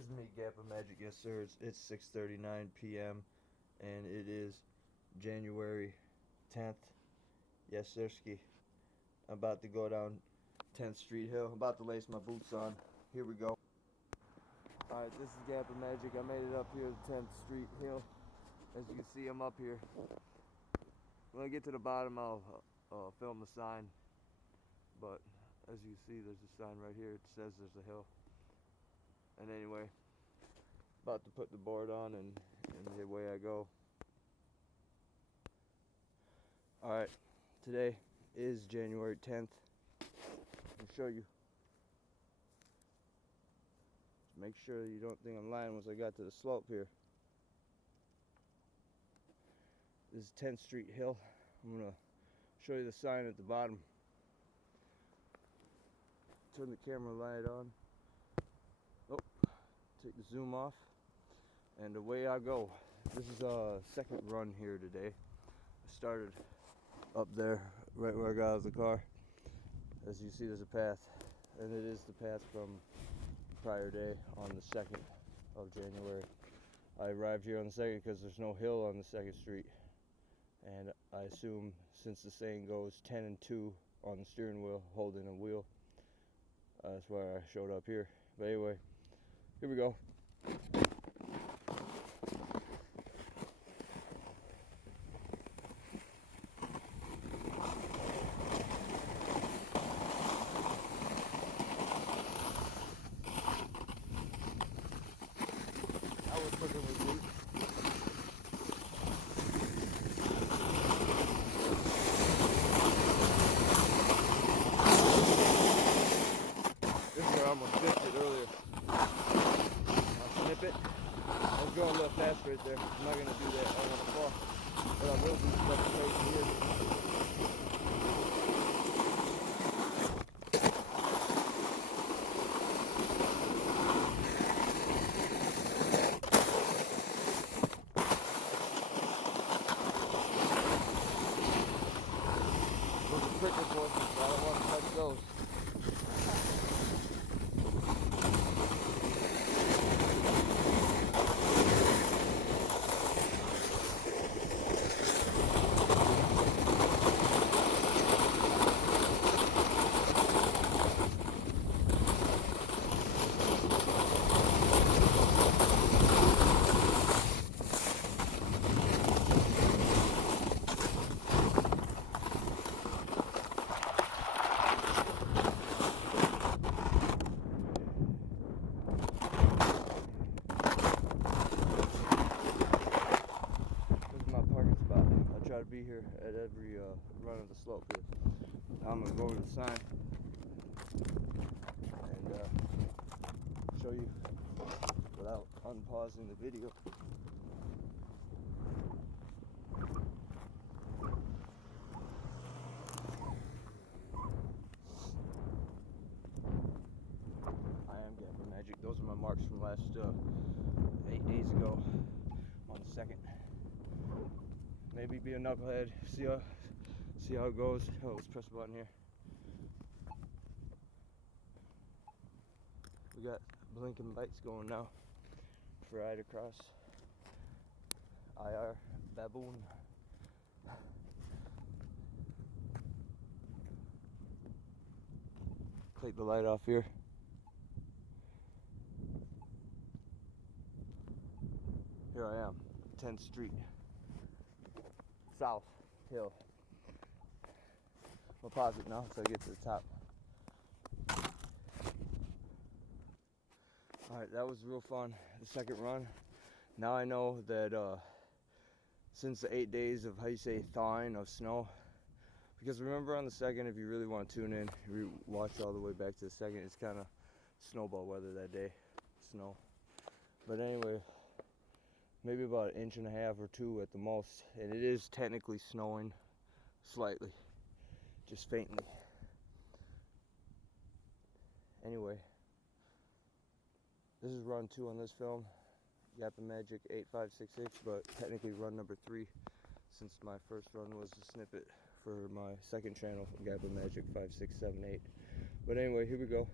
This is me, GappaMagix. Yes, sir. It's 6:39 p.m. and it is January 10th. Yes, sirski. I'm about to go down 10th Street Hill. I'm about to lace my boots on. Here we go. Alright, this is GappaMagix. I made it up here to 10th Street Hill. As you can see, I'm up here. When I get to the bottom, I'll film the sign. But as you can see, there's a sign right here. It says there's a hill. And anyway, about to put the board on and away I go. Alright, today is January 10th. I'll show you. Make sure you don't think I'm lying once I got to the slope here. This is 10th Street Hill. I'm going to show you the sign at the bottom. Turn the camera light on. Oh, take the zoom off. And away I go. This is a second run here today. I started up there, right where I got out of the car. As you see, there's a path. And it is the path from prior day on the 2nd of January. I arrived here on the 2nd because there's no hill on the 2nd Street. And I assume, since the saying goes 10 and 2 on the steering wheel, holding a wheel, that's why I showed up here. But anyway, here we go. I was cooking with meat. This is where I almost missed it earlier. I'll snip it. I was going a little fast right there. I'm not going to do that. I don't want to fall. But I will do stuff crazy here. Those are prickle portions, so I don't want to touch those. Try to be here at every run of the slope here. Now I'm going to go over the sign and show you without unpausing the video. I am GappaMagix. Those are my marks from last 8 days ago on the 2nd. Maybe be a knucklehead, see how it goes. Oh, let's press the button here. We got blinking lights going now for ride across. IR baboon. Take the light off here. Here I am, 10th Street. South Hill. I'll pause it now so I get to the top. Alright, that was real fun. The second run. Now I know that since the 8 days of, how you say, thawing of snow, because remember on the 2nd, if you really want to tune in, watch all the way back to the 2nd, it's kind of snowball weather that day. Snow. But anyway, maybe about 1.5 inches or 2 at the most, and it is technically snowing slightly, just faintly. Anyway, this is run 2 on this film, GappaMagix 8566, but technically run number 3, since my first run was a snippet for my second channel, GappaMagix 5678. But anyway, here we go.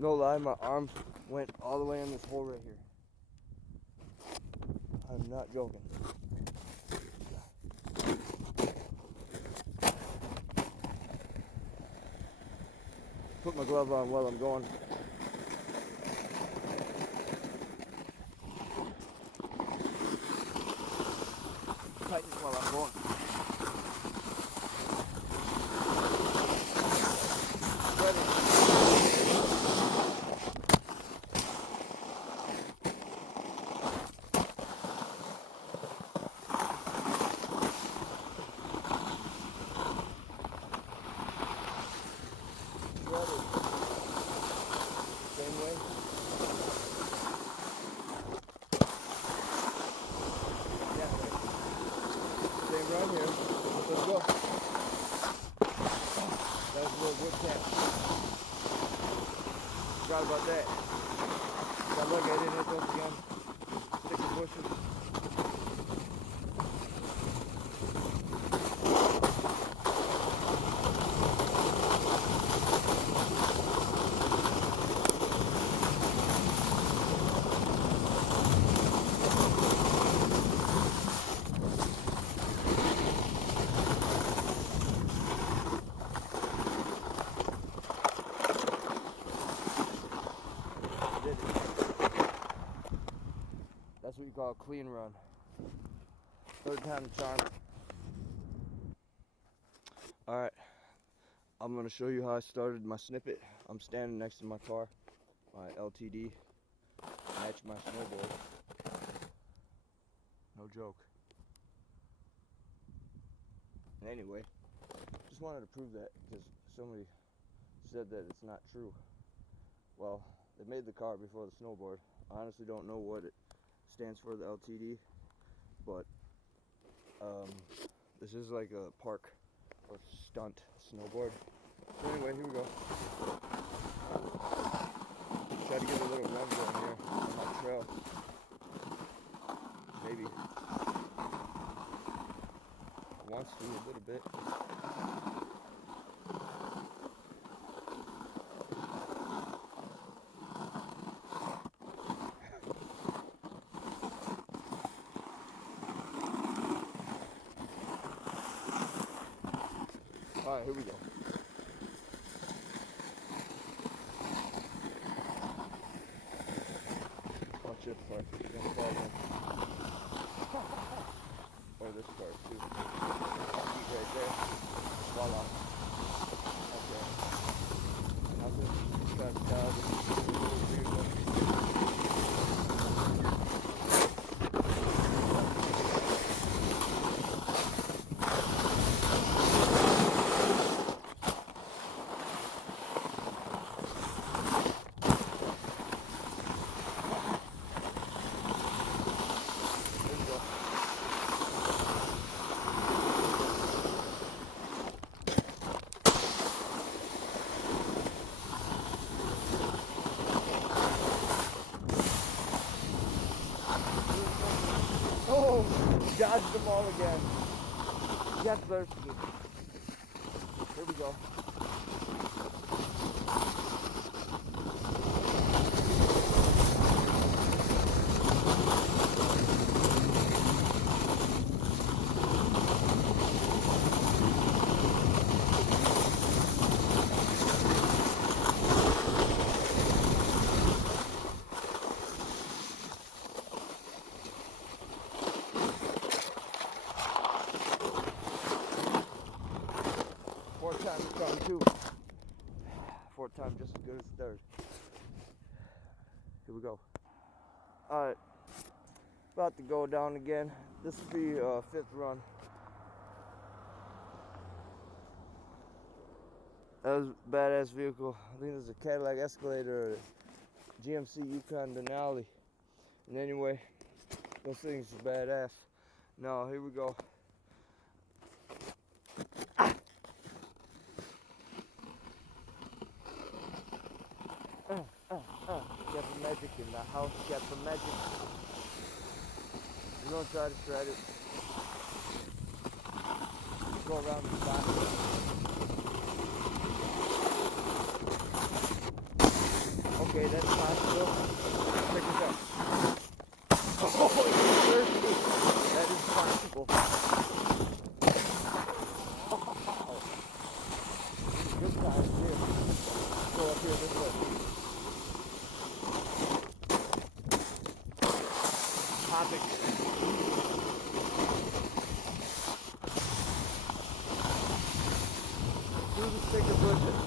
No lie, my arm went all the way in this hole right here. I'm not joking. Put my glove on while I'm going. Tighten while I'm going. Ready. Same way. Yeah. Same run here. Let's go. That was a little good catch. Forgot about that. Got lucky I didn't hit those again. Sticky bushes. That's what you call a clean run. Third time the charm. Alright, I'm going to show you how I started my snippet. I'm standing next to my car, my LTD, match my snowboard. No joke. Anyway, just wanted to prove that because somebody said that it's not true. Well, they made the car before the snowboard. I honestly don't know what it stands for, the LTD, but this is like a park or stunt snowboard. So anyway, here we go. Try to get a little run going here on my trail. Maybe wants to a little bit. Alright, here we go. Watch this part. You're gonna fall in. Or this part too. Feet right there. Voila. Okay. Nothing. Got down. Oh, dodged them all again. Get thirsty. Here we go. Fourth time to come too. Fourth time just as good as third. Here we go. Alright. About to go down again. This will be fifth run. That was a badass vehicle. I think it was a Cadillac Escalator or a GMC Yukon Denali. And anyway, those things are badass. Now, here we go. GappaMagix in the house. GappaMagix. You don't try to shred it. Go around the back. Okay, that's possible. Check this out. Oh, it's thirsty. That is possible. Oh, good times here. Go up here this way. Topic. Through the thicker bushes.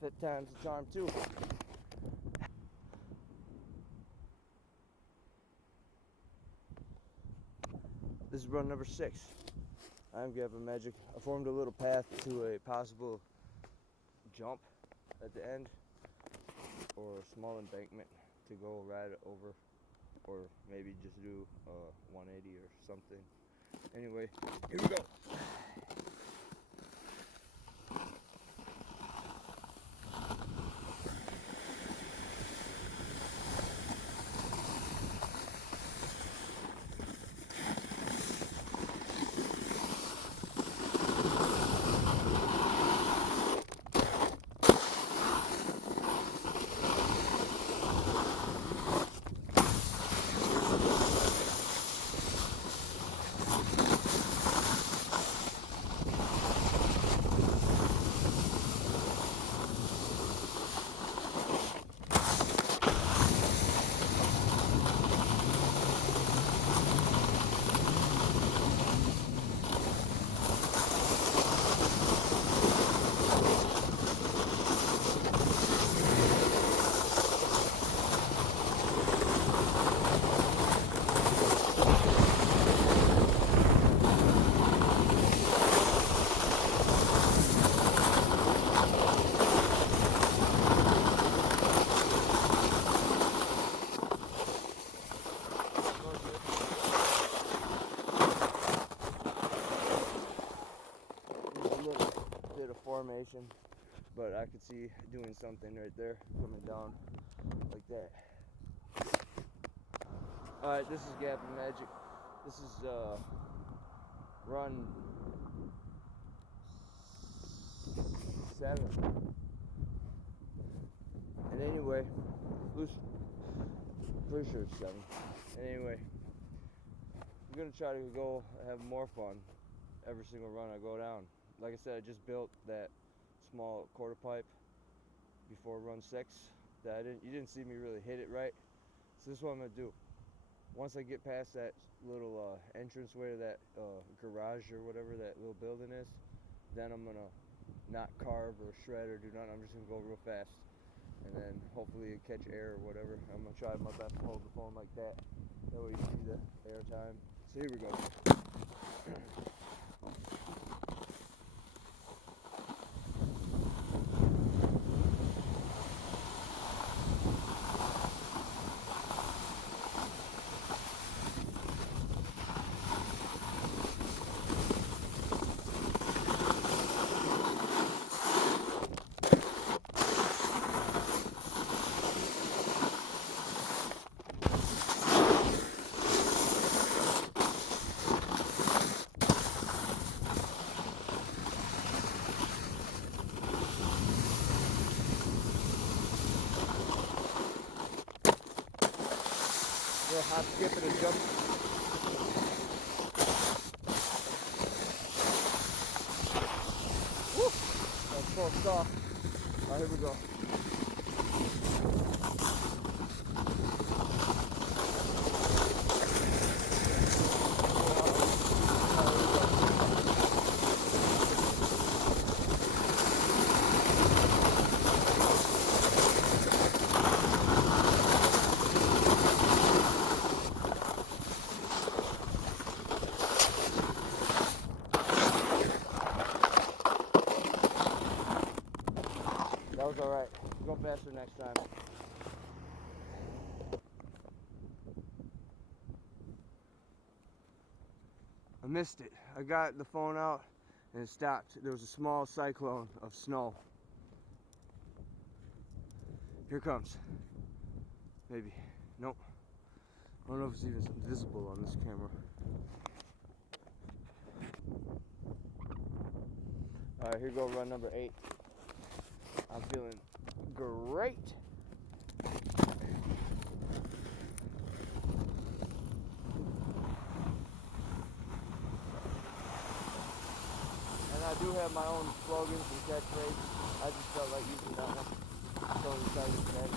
Fifth time's the charm too. This is run number 6. I'm GappaMagix. I formed a little path to a possible jump at the end, or a small embankment to go right over, or maybe just do a 180 or something. Anyway, here we go. Formation, but I could see doing something right there, coming down like that. Alright, this is GappaMagix. This is run 7. And anyway, pretty sure it's 7. And anyway, I'm gonna try to go have more fun every single run I go down. Like I said, I just built that small quarter pipe before run 6. You didn't see me really hit it right. So this is what I'm gonna do. Once I get past that little entranceway to that garage or whatever that little building is, then I'm gonna not carve or shred or do nothing. I'm just gonna go real fast, and then hopefully catch air or whatever. I'm gonna try my best to hold the phone like that. That way you see the air time. So here we go. Little hop, skip, and a jump. Woo! That's full stop. Alright, here we go. time. I missed it. I got the phone out and it stopped. There was a small cyclone of snow. Here it comes. Maybe. Nope. I don't know if it's even visible on this camera. Alright, here go run number 8. I'm feeling great. And I do have my own slogans and catchphrases. I just felt like using that one. So excited today.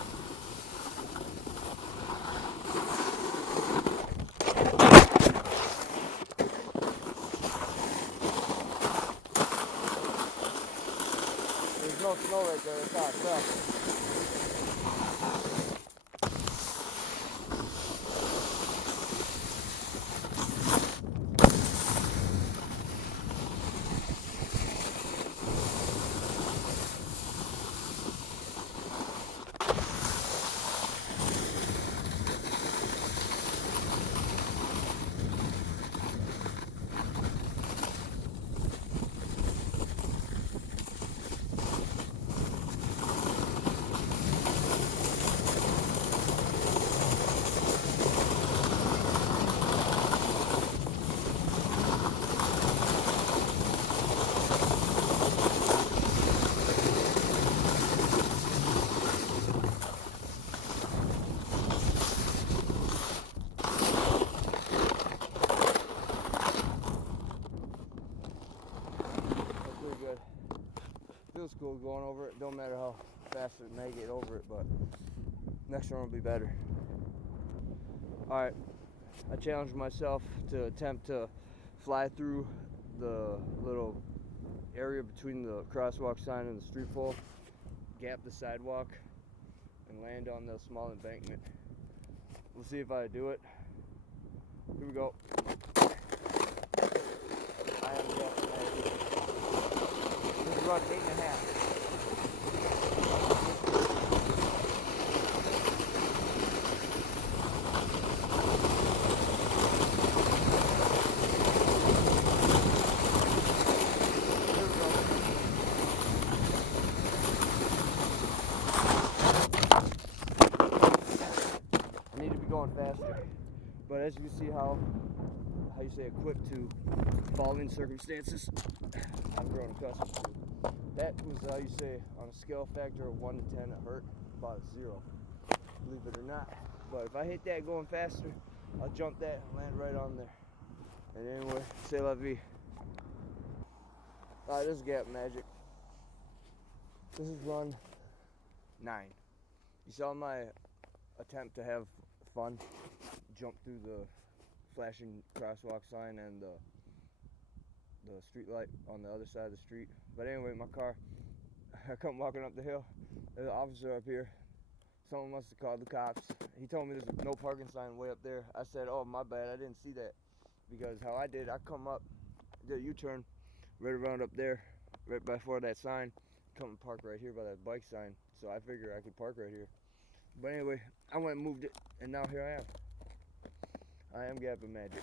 There's no snow right there, it's hot crap. Feels cool going over it. Don't matter how fast it may get over it, but next one will be better. Alright, I challenged myself to attempt to fly through the little area between the crosswalk sign and the street pole, gap the sidewalk, and land on the small embankment. We'll see if I do it. Here we go. I am GappaMagix. This is run 8.5. I need to be going faster, but as you can see how you say equipped to following circumstances, I've grown accustomed to. That was how you say on a scale factor of 1 to 10 it hurt, about a 0, believe it or not. But if I hit that going faster, I'll jump that and land right on there. And anyway, c'est la vie. Alright, this is GappaMagix. This is run 9. You saw my attempt to have fun, jump through the flashing crosswalk sign and the street light on the other side of the street. But anyway, my car, I come walking up the hill, there's an officer up here. Someone must have called the cops. He told me there's no parking sign way up there. I said, oh, my bad, I didn't see that. Because how I did, I come up, did a U-turn right around up there, right before that sign, come and park right here by that bike sign. So I figured I could park right here. But anyway, I went and moved it, and now here I am. I am GappaMagix.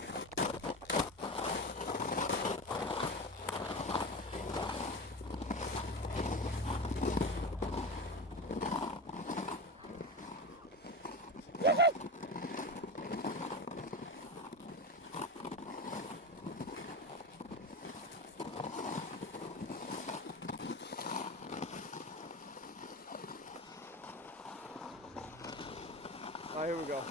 Alright, here we go.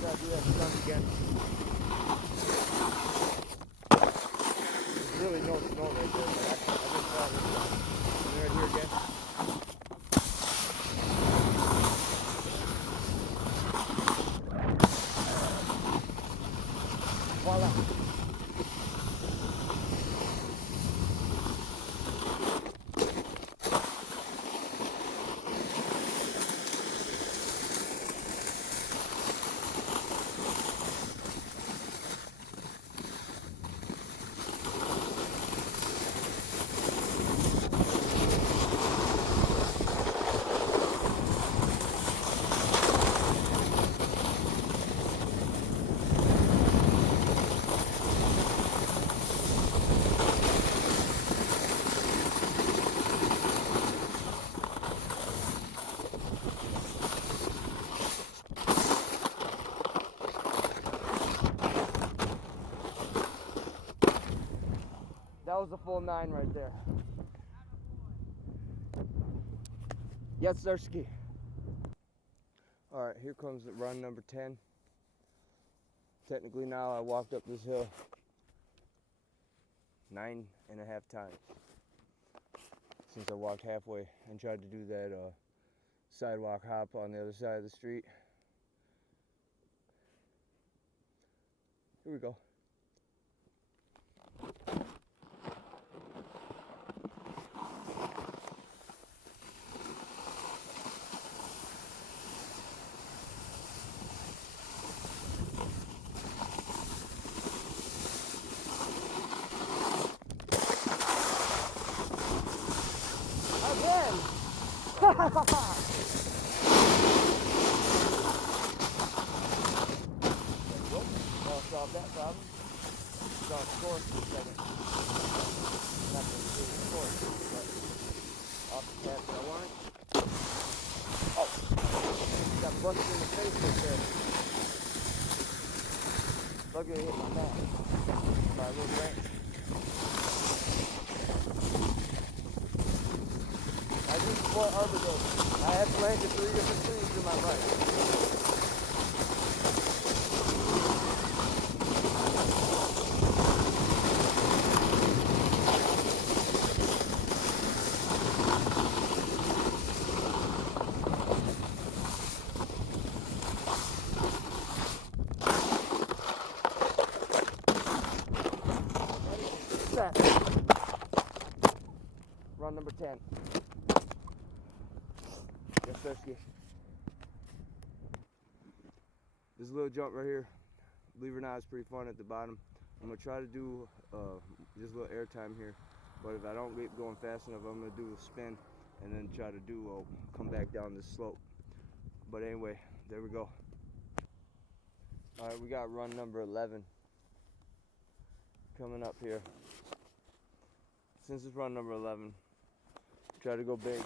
Gotta do that stunt again. There's really no snow right there, but I just saw it. Right here again. Voila. was a full 9 right there. Yes, sirski. Alright, here comes the run number 10. Technically now I walked up this hill 9.5 times since I walked halfway and tried to do that sidewalk hop on the other side of the street. Here we go. Again! I'll solve that problem. It's on course for a second. Not going to do the course, but off the path that I wanted. Oh! Got busted in the face right there. Luckily it hit my back by a little branch. I used 4 arbor days. I had planted 3 different trees to my right. Run number 10. Yes, sirski. This little jump right here, believe it or not, is pretty fun at the bottom. I'm going to try to do just a little air time here, but if I don't get going fast enough, I'm going to do a spin and then try to do come back down this slope. But anyway, there we go. Alright, we got run number 11 coming up here. Since it's run number 11, try to go big.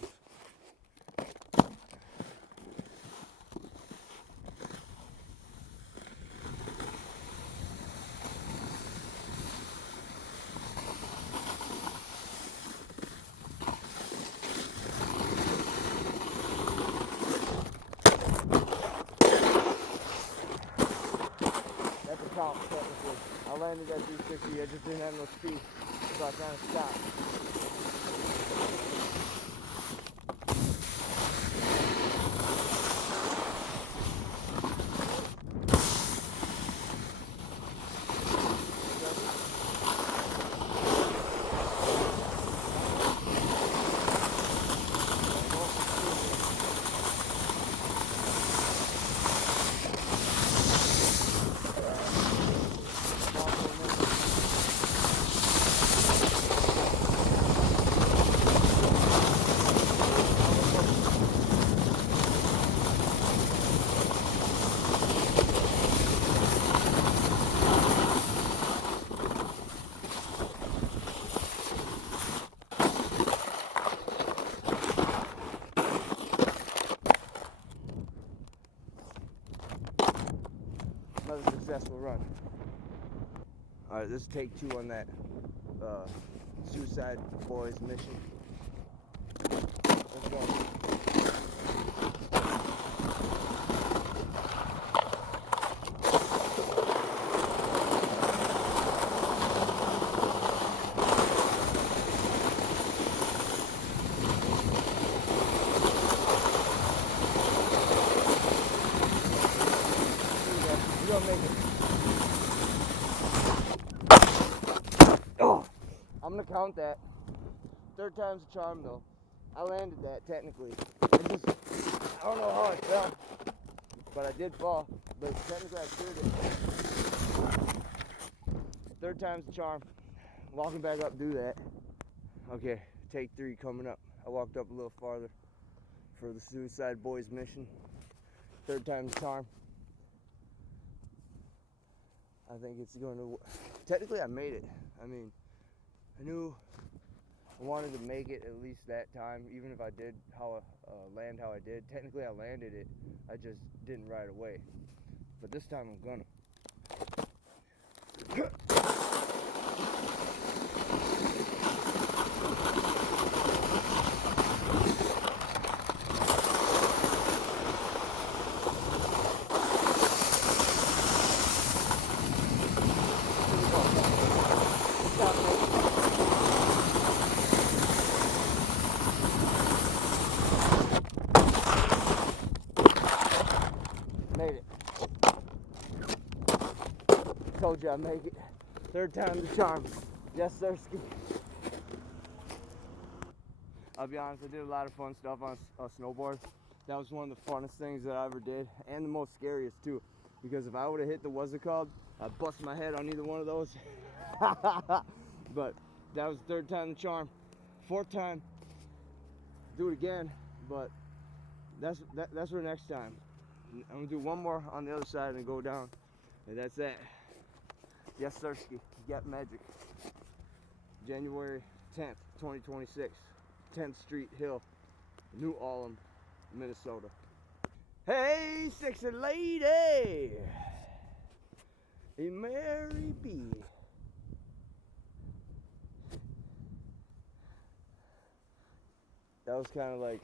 That's a count, technically. I landed at 360, I just didn't have no speed, so I kind of stopped. Another successful run. Alright, this is take 2 on that Suicide Boys mission. Let's go. You're gonna make it. Oh, I'm gonna count that. 3rd time's a charm though. I landed that technically. I don't know how I fell, but I did fall. But technically I cleared it. 3rd time's a charm. Walking back up, do that. Okay, take 3 coming up. I walked up a little farther for the Suicide Boys mission. 3rd time's a charm. I think it's going to. Technically, I made it. I mean, I knew I wanted to make it at least that time, even if I did land how I did. Technically, I landed it. I just didn't right away. But this time, I'm gonna. Told you I'd make it. Third time the charm. Yes, sirski. I'll be honest, I did a lot of fun stuff on a snowboard. That was one of the funnest things that I ever did, and the most scariest too. Because if I would have hit the what's it called, I'd bust my head on either one of those. But that was the third time the charm. Fourth time, do it again, but that's for next time. I'm gonna do one more on the other side and go down, and that's that. Yes, sirski. GappaMagix. January 10th, 2026. 10th Street Hill, New Ulm, Minnesota. Hey, sexy lady, Mary B. That was kind of like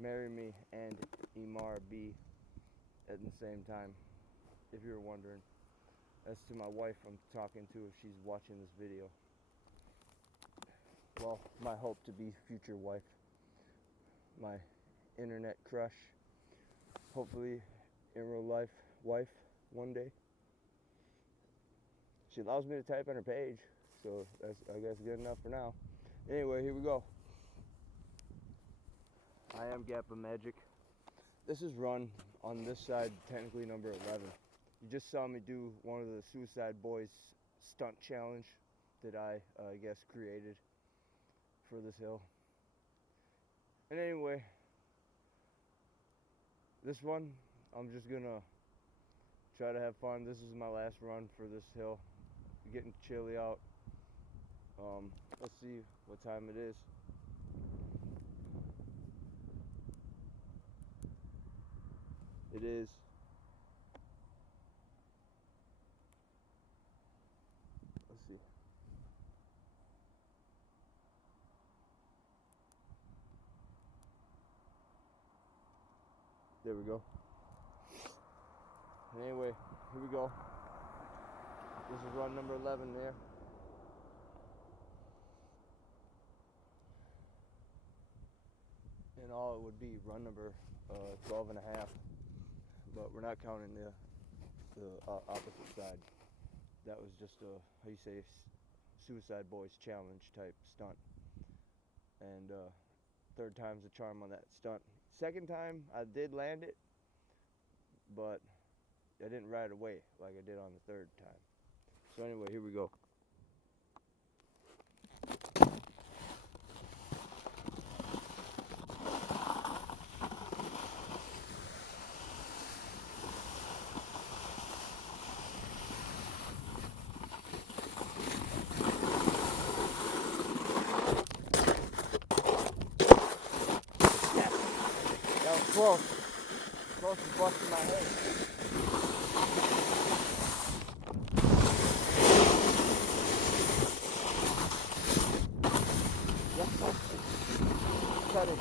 Marry Me and Emar B at the same time, if you were wondering. That's to my wife I'm talking to if she's watching this video. Well, my hope to be future wife. My internet crush. Hopefully in real life wife one day. She allows me to type on her page, so that's, I guess, good enough for now. Anyway, here we go. I am GappaMagix. This is run on this side, technically number 11. You just saw me do one of the Suicide Boys stunt challenge that I guess created for this hill. And anyway, this one, I'm just gonna try to have fun. This is my last run for this hill. Getting chilly out. Let's see what time it is. It is let's see. There we go. And anyway, here we go. This is run number 11 there. In all, it would be run number 12 and a half. But we're not counting the opposite side. That was just a, how you say, Suicide Boys challenge type stunt. And third time's the charm on that stunt. Second time, I did land it, but I didn't ride away like I did on the third time. So anyway, here we go. That was close. Close to busting my head. Yep. Cut it.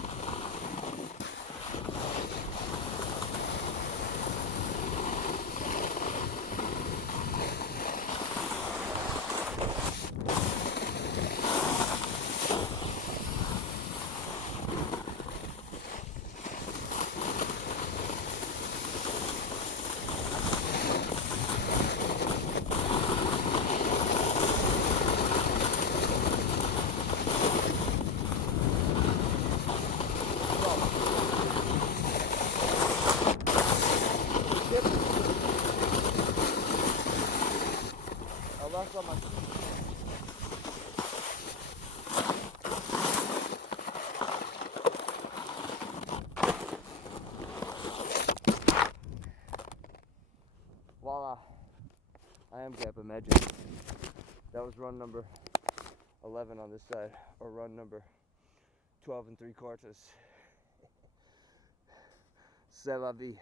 I lost all my feet. Voila. I am GappaMagix. That was run number 11 on this side, or run number 12 and 3/4. C'est la vie.